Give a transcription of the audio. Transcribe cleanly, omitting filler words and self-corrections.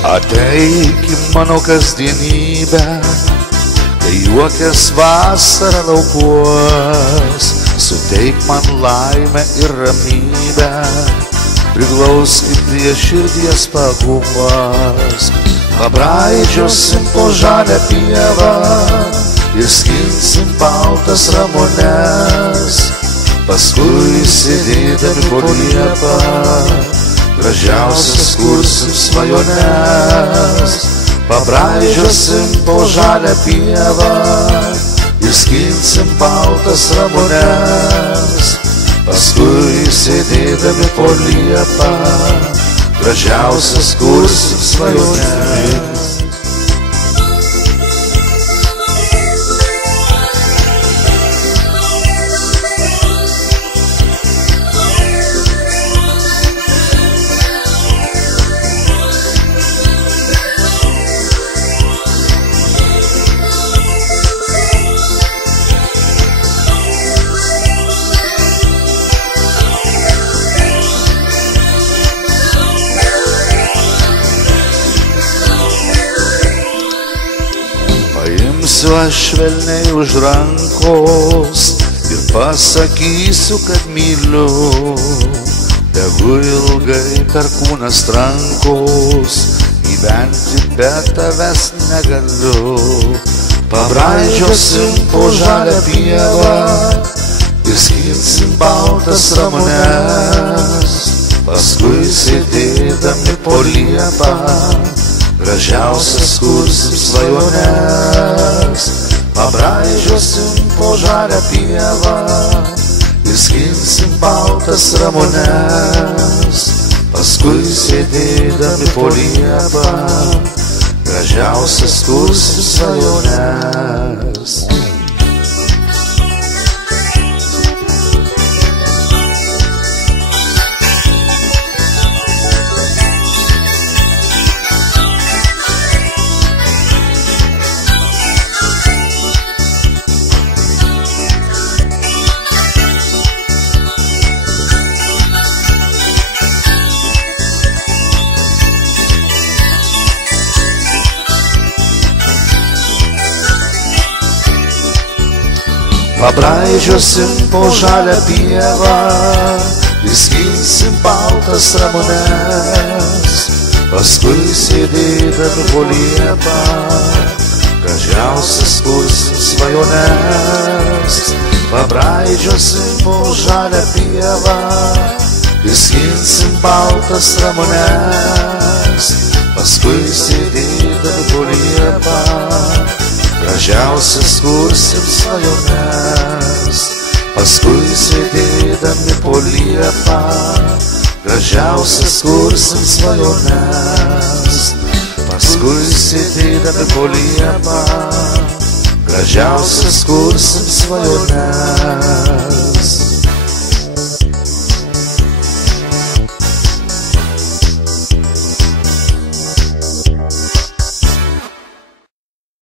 Ateik į mano kasdienybę, kai juokės vasara laukuos, suteik man laimę ir ramybę, priglauskit prie širdies paguos. Pabraidžiosim po žalią pievą ir skinsim baltas ramunes, paskui sėdėdami po liepą gražiausias kursim svajones. Pabraidžiosim po žalią pievą ir skinsim baltas ramunes, paskui sėdėdami po liepą gražiausias kursim svajones. Paimsiu aš švelniai už rankos ir pasakysiu, kad myliu, tegu ilgai per kūnas trankos, gyventi be tavęs negaliu. Pabraidžiosim po žalią pievą ir skinsim baltas ramunes, paskui sėdėdami po liepą gražiausias kursim svajones. Pabraidžiosim po žalią pievą ir skinsim baltas ramunes, paskui sėdėdami po liepą gražiausias kursim svajones. Pabraidžiosim po žalią pievą ir skinsim baltas ramunes, paskui sėdėdami po liepą gražiausias kursim svajones. Pabraidžiosim po žalią pievą ir skinsim baltas ramunes, paskui sėdėdami po liepą gražiausias kursim svajones, paskui sėdėdami po liepą gražiausias kursim svajones, paskui sėdėdami po liepą gražiausias kursim svajones.